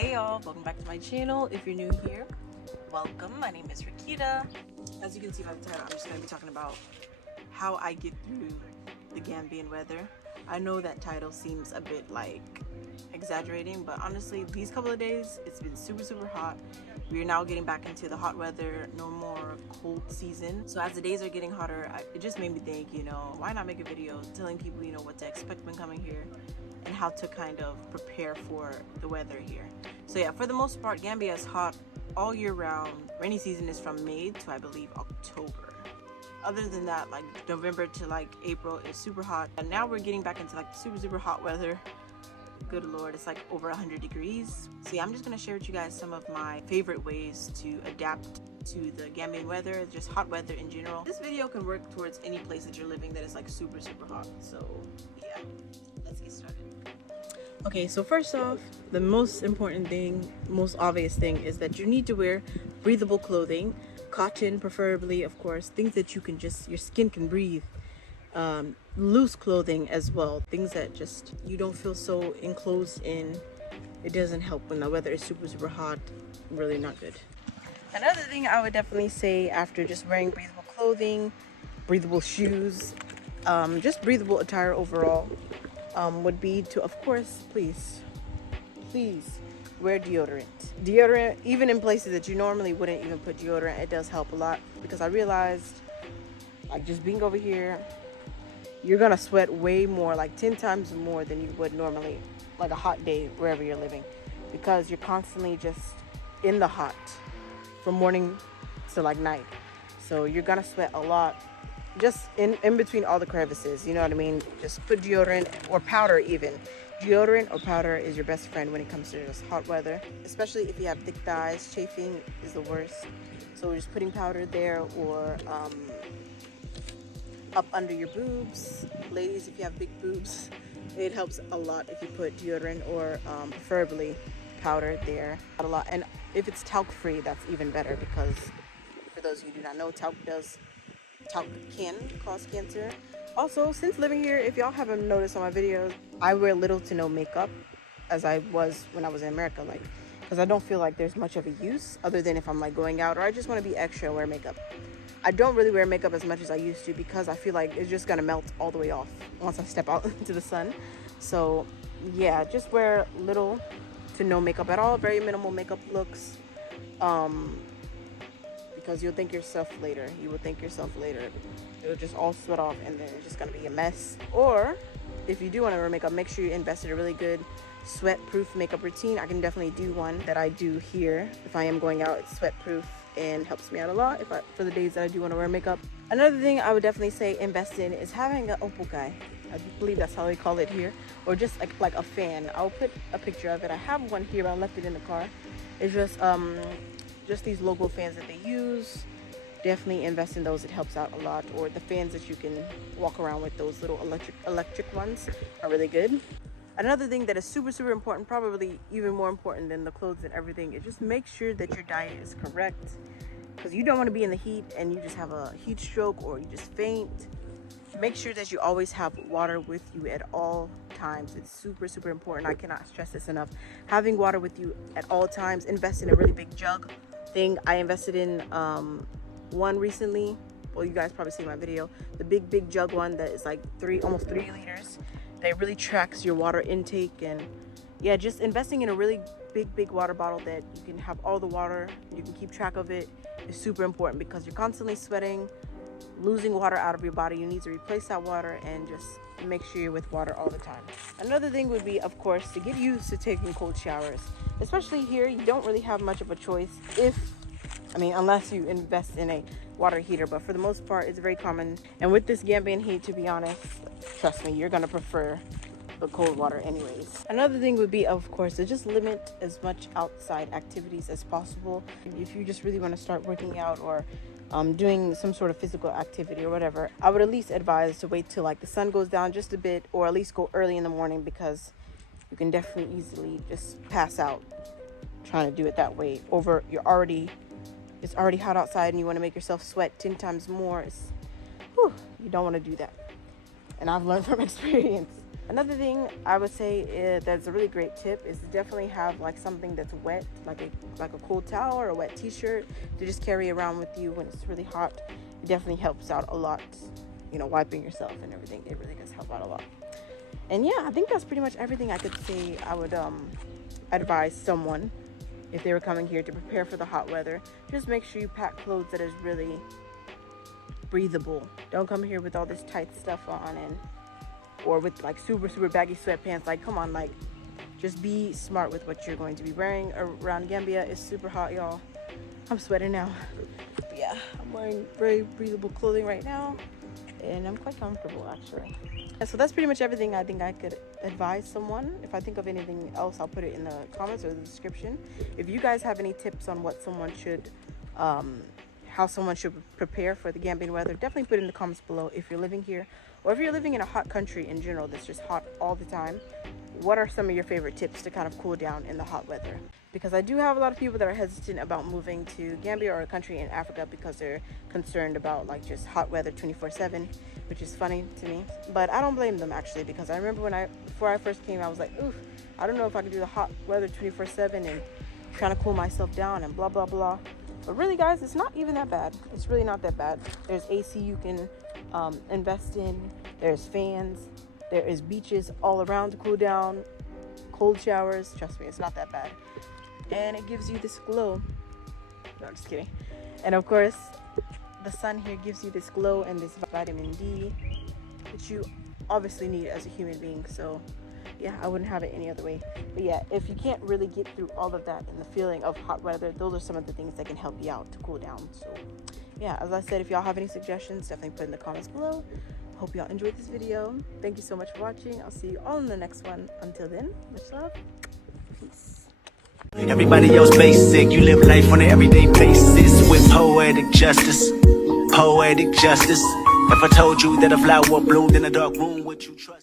Hey y'all, welcome back to my channel. If you're new here, welcome. My name is Rakita. As you can see by the title, I'm just going to be talking about how I get through the Gambian weather. I know that title seems a bit like exaggerating, but honestly these couple of days it's been super hot. We are now getting back into the hot weather, no more cold season. So as the days are getting hotter, it just made me think, why not make a video telling people, what to expect when coming here and how to kind of prepare for the weather here. So yeah, for the most part, Gambia is hot all year round. Rainy season is from May to I believe October. Other than that, like November to like April is super hot. And now we're getting back into like super hot weather. Good lord, it's like over 100 degrees. So yeah, I'm just gonna share with you guys some of my favorite ways to adapt to the Gambian weather, just hot weather in general. This video can work towards any place that you're living that is like super hot. So yeah, let's get started. Okay, so first off, the most important thing, most obvious thing is that you need to wear breathable clothing, cotton preferably, of course, things that you can your skin can breathe. Loose clothing as well, things that just you don't feel so enclosed in. It doesn't help when the weather is super hot. Really not good. Another thing I would definitely say after just wearing breathable clothing, breathable shoes, just breathable attire overall, would be to, of course, please wear deodorant. Even in places that you normally wouldn't even put deodorant, it does help a lot, because I realized, like, just being over here, you're gonna sweat way more, like 10 times more than you would normally, like a hot day wherever you're living, because you're constantly just in the hot from morning to like night. So you're gonna sweat a lot just in between all the crevices, you know what I mean? Just put deodorant or powder even. Deodorant or powder is your best friend when it comes to this hot weather, especially if you have thick thighs. Chafing is the worst. So just putting powder there, or up under your boobs. Ladies, if you have big boobs, it helps a lot if you put deodorant or preferably powder there a lot. And if it's talc free, that's even better, because for those of you who do not know, talc can cause cancer. Also, since living here, if y'all haven't noticed on my videos, I wear little to no makeup, as I was when I was in America, like, because I don't feel like there's much of a use other than if I'm like going out or I just want to be extra and wear makeup. I don't really wear makeup as much as I used to, because I feel like it's just gonna melt all the way off once I step out into the sun. So yeah, just wear little to no makeup at all, very minimal makeup looks, because you'll thank yourself later. You will thank yourself later. It'll just all sweat off and then it's just gonna be a mess. Or if you do want to wear makeup, make sure you invest in a really good sweat proof makeup routine. I can definitely do one that I do here if I am going out. It's sweat proof and helps me out a lot for the days that I do want to wear makeup. Another thing I would definitely say invest in is having an opokai. I believe that's how they call it here, or just like a fan. I'll put a picture of it. I have one here, but I left it in the car. It's just these logo fans that they use. Definitely invest in those. It helps out a lot. Or the fans that you can walk around with, those little electric ones, are really good. Another thing that is super important, probably even more important than the clothes and everything, is just make sure that your diet is correct, because you don't want to be in the heat and you just have a heat stroke or you just faint. Make sure that you always have water with you at all times. It's super important. I cannot stress this enough. Having water with you at all times. Invest in a really big jug thing. I invested in one recently. Well, you guys probably see my video. The big jug one that is like almost 3 liters. That really tracks your water intake. And yeah, just investing in a really big water bottle that you can have all the water, you can keep track of it, is super important, because you're constantly sweating, losing water out of your body. You need to replace that water and just make sure you're with water all the time. Another thing would be, of course, to get used to taking cold showers. Especially here, you don't really have much of a choice unless you invest in a water heater, but for the most part it's very common. And with this Gambian heat, to be honest, trust me, you're gonna prefer the cold water anyways. Another thing would be, of course, to just limit as much outside activities as possible. If you just really want to start working out or doing some sort of physical activity or whatever, I would at least advise to wait till like the sun goes down just a bit, or at least go early in the morning, because you can definitely easily just pass out trying to do it that way. It's already hot outside and you want to make yourself sweat 10 times more. You don't want to do that. And I've learned from experience. Another thing I would say that's a really great tip is to definitely have like something that's wet, like a cold towel or a wet t-shirt to just carry around with you when it's really hot. It definitely helps out a lot, wiping yourself and everything. It really does help out a lot. And yeah, I think that's pretty much everything I could say I would advise someone if they were coming here to prepare for the hot weather. Just make sure you pack clothes that is really breathable. Don't come here with all this tight stuff on or with like super baggy sweatpants. Like, come on, like, just be smart with what you're going to be wearing around Gambia. It's super hot, y'all. I'm sweating now. But yeah, I'm wearing very breathable clothing right now, and I'm quite comfortable actually. And so that's pretty much everything I think I could advise someone. If I think of anything else, I'll put it in the comments or the description. If you guys have any tips on what someone should how someone should prepare for the Gambian weather, definitely put it in the comments below. If you're living here, or if you're living in a hot country in general that's just hot all the time, what are some of your favorite tips to kind of cool down in the hot weather? Because I do have a lot of people that are hesitant about moving to Gambia or a country in Africa because they're concerned about like just hot weather 24/7, which is funny to me. But I don't blame them actually, because I remember before I first came, I was like, oof, I don't know if I could do the hot weather 24/7 and trying to cool myself down and blah blah blah. But really, guys, it's not even that bad. It's really not that bad. There's AC you can invest in. There's fans. There is beaches all around to cool down. Cold showers. Trust me, it's not that bad. And it gives you this glow. No, I'm just kidding. And of course, the sun here gives you this glow and this vitamin D, which you obviously need as a human being. So yeah, I wouldn't have it any other way. But yeah, if you can't really get through all of that and the feeling of hot weather, those are some of the things that can help you out to cool down. So yeah, as I said, if y'all have any suggestions, definitely put in the comments below. Hope y'all enjoyed this video. Thank you so much for watching. I'll see you all in the next one. Until then, much love. Peace. Everybody else basic, you live life on an everyday basis with poetic justice. Poetic justice. If I told you that a flower bloomed in a dark room, would you trust?